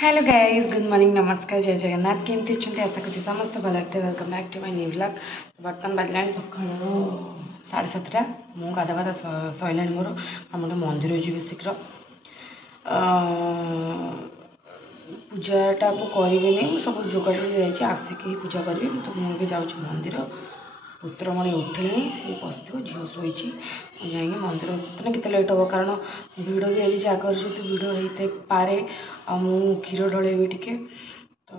Hello guys, good morning, नमस्कार, जय जगन्नाथ। केमती अच्छे आशा कर समस्त भल थे। Welcome back to my new blog. बर्तमान बाजला सका 7:30 मु गाधा गाधा सैला मोर गोटे मंदिर जी शीघ्र पूजाटा करी सब जोगाड़ आसिक पूजा करी। तो मुझे जाऊँ मंदिर। पुत्रमणि उठिले सी बस झील शोई जा मंदिर पता के लेट हम कारण भिड़ भी आज जगह जेहतु भिड़ होते पारे क्षीर ढलेबी टे तो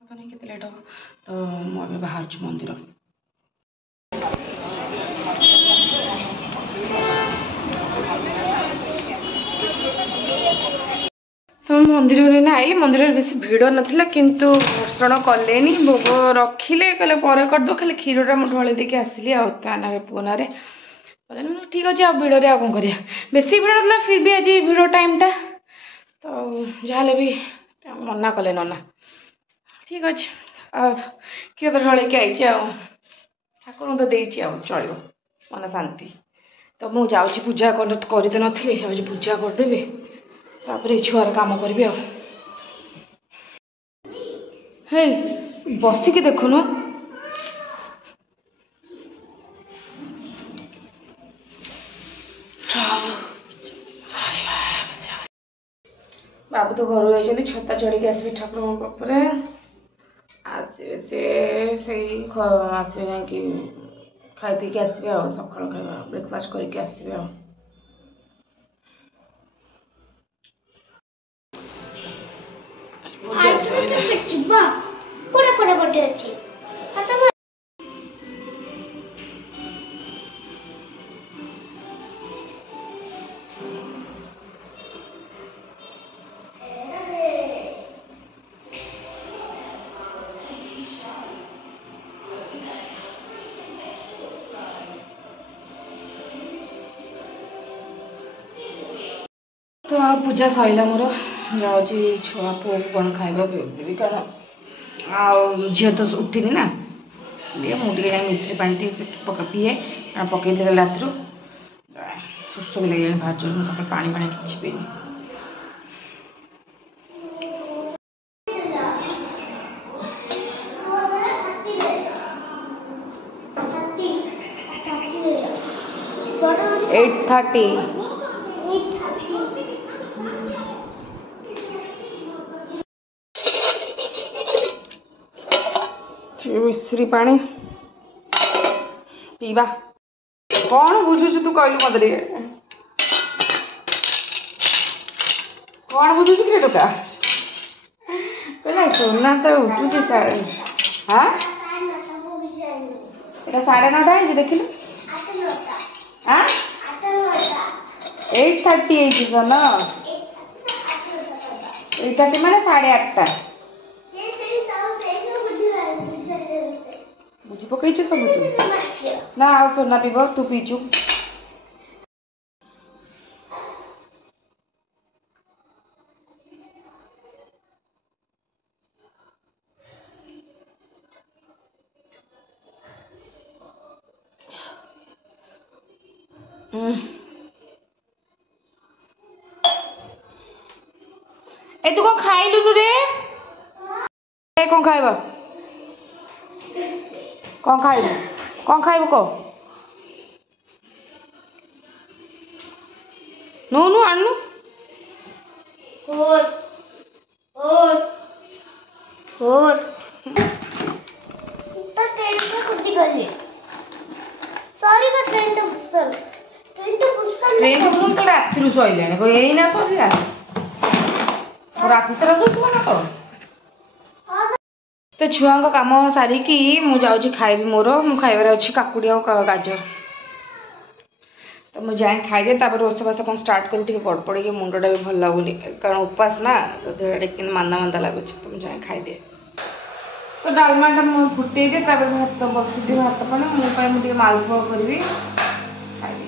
पता नहीं के लेट हम। तो मुझे बाहर मंदिर तो मंदिर ना आइली। मंदिर बेस भिड़ नाला किंतु भर्षण कले भोग रखिले कहले पर करदो खाली क्षीरटा मुझे ढल देके आसली आना पुओ ना ठीक अच्छे। आ भिड़े आ कौन करा बेसी भिड़ ना फिर भी आज भिड़ टाइमटा तो जहाँ भी मना कले नना ठीक अच्छे। क्षीर तो ढल के आई ठाकुर तो देती चलो मन शांति। तो मुझे जाऊँगी पूजा कर तो नी पूजा करदेवी तापर छुआर काम करी हे बसिक देखुनु बाबू तो घर जाइए छता चढ़ी आसबे ठाकुर पाखे आसवे से आसवे कि खाई पीक आसबे सका खाଇବା ब्रेकफास्ट करके आसबे तो पूजा सैला मोर जाऊँगी छुआ पुओ को कौन खाଇବା देवी कारण झील तो उठिनी ना मुझे मिस्त्री पानी पका पीए पकई दे रात शोष भी लगे बाहर जोर सका पानी पानी किसी पीनी। एट 30 मिश्री पानी पीवा कौन बुझुଛୁ तू कहलु मत रे कौन बुझुछु कि टोका पहले सोना तो उठुଛି सारे हाँ एटा 9:30 है देखिलु हाँ 8:30 सोना 8:30 माने 8:30 बुझी पकई सब तू ना आ सोना पीब तू पीचु ए तू कौन खाइलुनु रे कौन खाइबा कौन खाइबु को नु नु आनु और तो ट्रेन पे खुद गली सॉरी का ट्रेन तो बुसन तो रात रु सइलाने को एई ना सरिया रात तरह तो ना तो छुआ कम सारिकी मु जाऊँगी खाइबी मोर मु खाइबार अच्छी काकुड़ी आ गाजर तो मुझे जाए खाईदे रोषेबास कौन स्टार्ट करूँ गड़पड़ मुंडा भी भल लगुनि कारण उपास ना तो देह मांदा मांदा लगुच तो मुझे जाए खाईदे। तो डालमाटा मुझे फुटे दे भात बसी भात पाने मुझे मालपुआ करी खाइबी।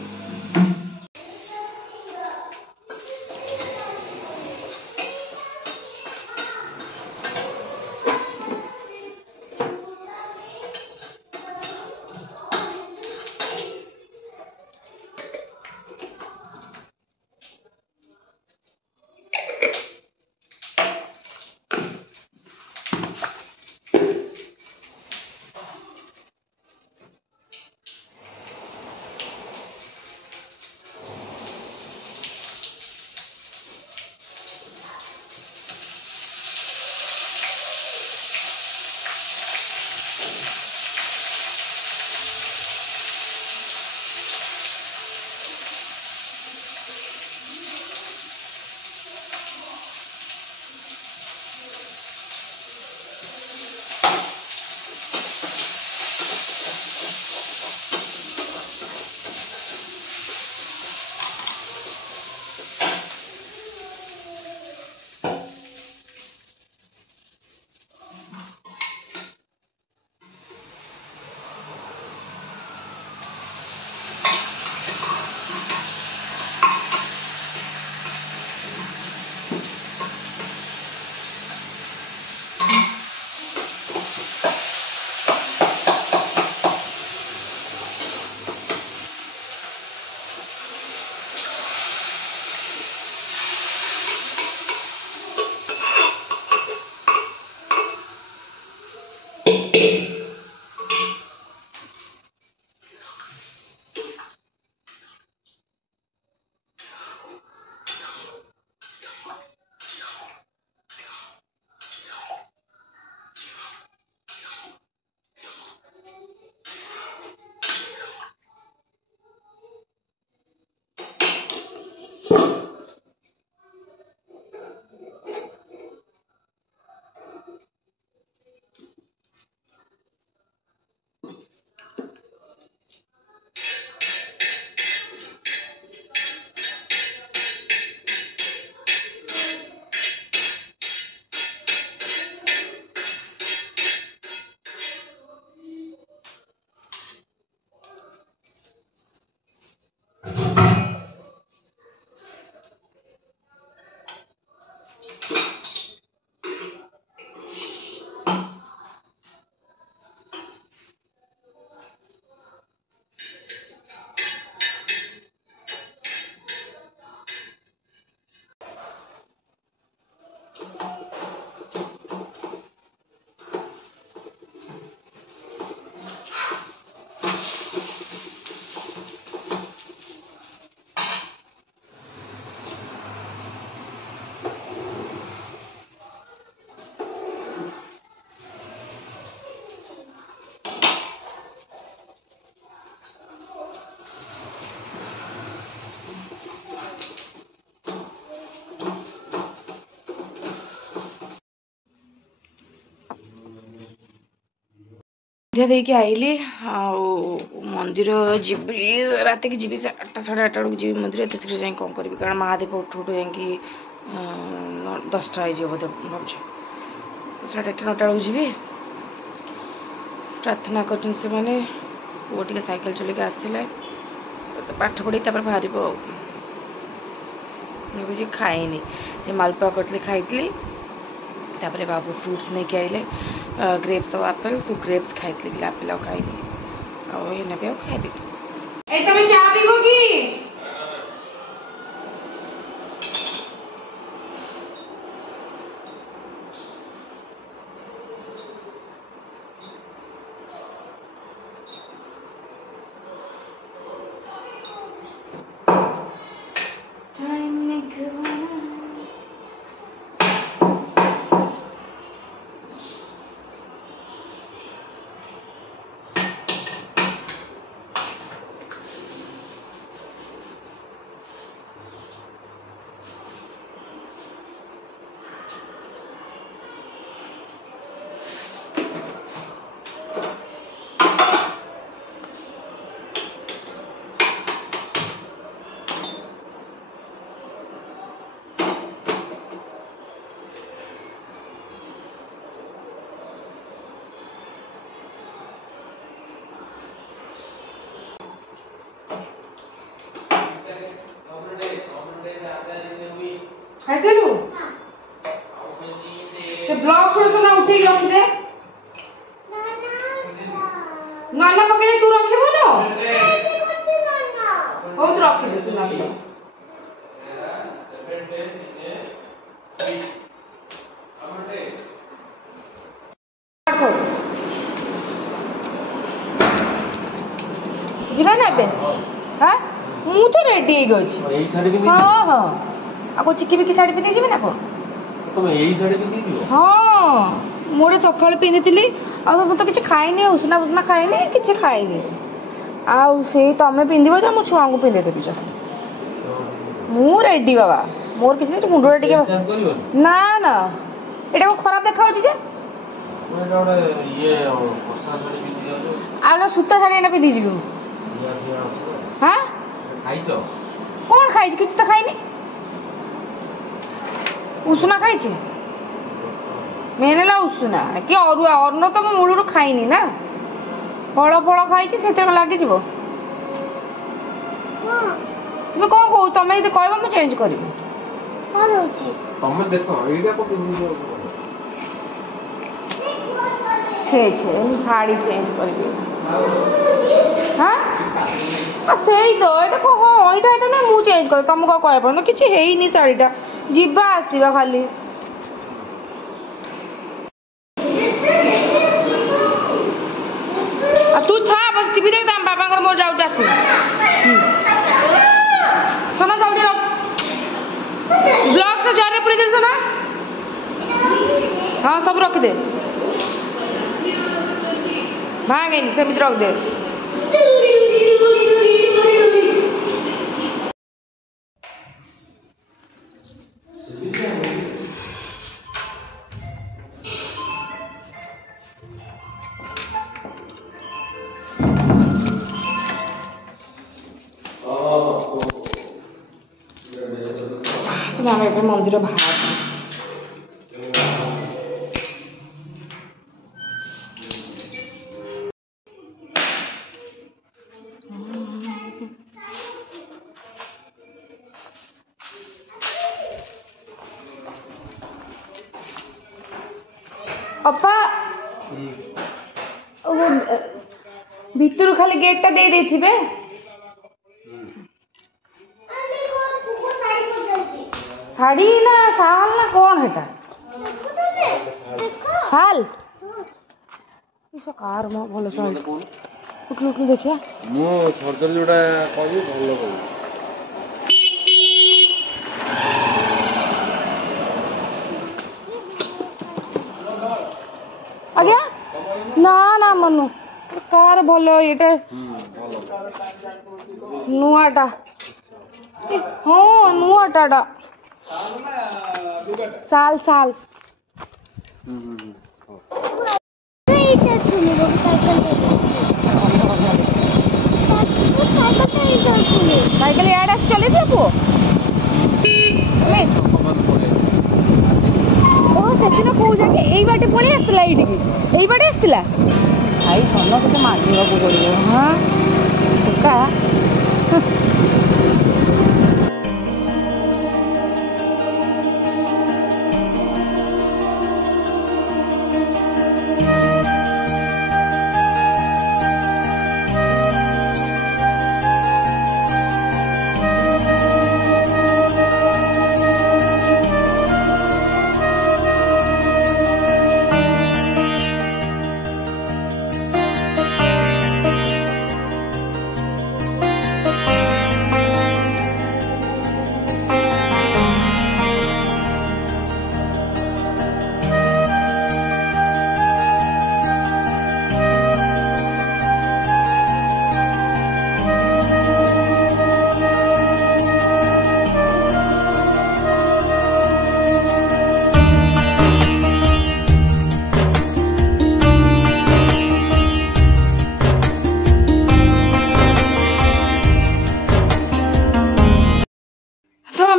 ଦେଇକି ଆଇଲି ଆଉ ମନ୍ଦିର ଯିବି ରାତି କି ଯିବି 8ଟା 8:30 ବେଳକୁ ଯିବି ମନ୍ଦିର। ଏତେ ଶୀଘ୍ର ଯାଇ କ'ଣ କରିବି କାରଣ ମହାଦେବ ଉଠୁ ଉଠୁ ଯାଇକି 10ଟା ହେଇଯିବ ବୋଧେ ଭାବୁଛି। 8:30 9ଟା ବେଳକୁ ଯିବି। ପ୍ରାର୍ଥନା କରୁଛନ୍ତି ସେମାନେ। ପୁଅ ଟିକେ ସାଇକେଲ ଚଲେଇକି ଆସିଲେ ପାଠ ପଢ଼ି ତାପରେ ବାହାରିବ ଆଉ। ମୁଁ କିଛି ଖାଇନି ଯେ ମାଲପୁଆ କରିଥିଲି ଖାଇଥିଲି। ତାପରେ ବାବୁ ଫ୍ରୁଟ୍ସ ନେଇକି ଆଇଲେ ଗ୍ରେପ୍ସ ଆଉ ଆପେଲ୍। ତୁ ଗ୍ରେପ୍ସ ଖାଇଥିଲି ଆପେଲ୍ ଆଉ ଖାଇନି। ଆଉ ଏଇନା ବି ଆଉ ଖାଇବି। ଏ ତମେ ଚା ପିଇବ କି? ଖାଇଦେଲୁ ସେ ବ୍ଲକ ଛୋଟ ଉଠେଇକି ରଖିଦେ। ନାନା ପକେଇଲେ ତୁ ରଖିବୁ ନା? ହଉ ତୁ ରଖିଦେ ସୁନା ପିଲା। ଯିବା ନା ଏବେ? ହଁ ମୁଁ ତ ରେଡି ହେଇକି ଅଛି। ହଁ ହଁ ଆଉ ଚିକି ବିକି ଶାଢ଼ୀ ପିନ୍ଧି ଯିବି ନା କ'ଣ? ହଁ ମୁଁ ଗୋଟେ ସକାଳୁ ପିନ୍ଧିଥିଲି ଆଉ ମୁଁ ତ କିଛି ଖାଇନି ଉଷୁନା ଫୁଷୁନା ଖାଇନି କିଛି ଖାଇନି। ଆଉ ସେଇ ତମେ ପିନ୍ଧିବ ଯେ ମୁଁ ଛୁଆଙ୍କୁ ପିନ୍ଧେଇ ଦେବି ଯା। ମୁଁ ରେଡି ବାବା ମୋର କିଛି ନାହିଁ। ମୁଣ୍ଡରେ ଟିକେ ନା ନା ଏଇଟା କ'ଣ ଖରାପ ଦେଖାଯାଉଛି ଯେ? ଆଉ ନା ସୂତା ଶାଢ଼ୀ ଏଇନା ପିନ୍ଧି ଯିବି। ହଁ କ'ଣ ଖାଇଛି? କିଛି ତ ଖାଇନି। ଉଷୁନା ଖାଇଛି ମେନ୍ ହେଲା ଉଷୁନା କି ଅରୁଆ। ଅନ୍ନ ତ ମୁଁ ମୂଳରୁ ଖାଇନି ନା। ଫଳ ଫଳ ଖାଇଛି ସେଥିରେ ଲାଗିଯିବ। ତୁମେ କ'ଣ କହୁଛ? ତମେ ଯଦି କହିବ ମୁଁ ଚେଞ୍ଜ କରିବି। ମୁଁ ଶାଢ଼ୀ ଚେଞ୍ଜ କରିବି। ହଁ ସେଇ ତ ଏଇଟା କ'ଣ ହଁ ଏଇଟା ହେଇଥାନ୍ତା ମୁଁ ଚେଞ୍ଜ କରିବି। ତମକୁ ଆଉ କହିବା ପଡ଼ିବ କିଛି ହେଇନି। ଶାଢ଼ୀଟା ଯିବା ଆସିବା ଖାଲି। ଆଉ ତୁ ଥା ବସ ଟିଭି ଦେଖ। ଆମ ବାବାଙ୍କର ମୋର ଯାଉଛି ଆସିବି। ଶୁଣ ଜଲ୍ଦି ରଖ। ବ୍ଲକ୍ସ ଜାରରେ ପୁରେଇ ଦେବି ଶୁଣ। ହଁ ସବୁ ରଖିଦେ ଭାଙ୍ଗେନି ସେମିତି ରଖିଦେ। ଆମେ ଏବେ ମନ୍ଦିର ବାହାରୁ ଅପା ଭିତରୁ ଖାଲି ଗେଟ୍ଟା ଦେଇ ଦେଇଥିବେ। ଶାଢ଼ୀ ନା ଶାଲ ନା କ'ଣ ହେଟା? ଶାଲ କାର ମୋ ଭଲ ଶାଲ ଉଠୁ ଉଠୁ ଦେଖିଆ। ମୁଁ ସର୍ଜରୀ ଯୋଉଟା କହିବି ଭଲ କହିବି। ଆଜ୍ଞା ନା ନା ମନୁ କାର ଭଲ ଏଇଟା ନୂଆଟା। ହଁ ନୂଆଟା साल साल साइकिल यार चले थे पुओ से कौ जाके यही बाटे पड़े आसला यही बाटे आसला भाई धन के मारिया को पड़ो हाँ टोका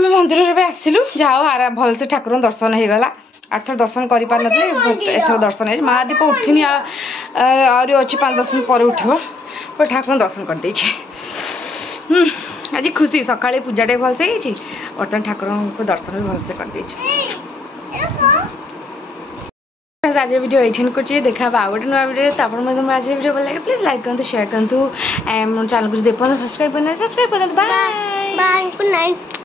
मंदिर में आसिलु जाओ आरा भल से ठाकुर दर्शन हो गला आठर दर्शन कर पार एथर दर्शन है महादीप उठिनी आहरी अच्छी 5-10 मिनट पर उठो पर ठाकुर दर्शन कर देछि आज खुशी सकाळे पूजा टे भल से होइछि बर्तन ठाकुर को दर्शन भी भल से कर देछि आज वीडियो एठन कर देखा आ गए नुआ वीडियो आज वीडियो भल लगे प्लीज लाइक करते शेयर करते चैनल को सब्सक्राइब करना सब्सक्राइब कर बाय बाय गुड नाइट।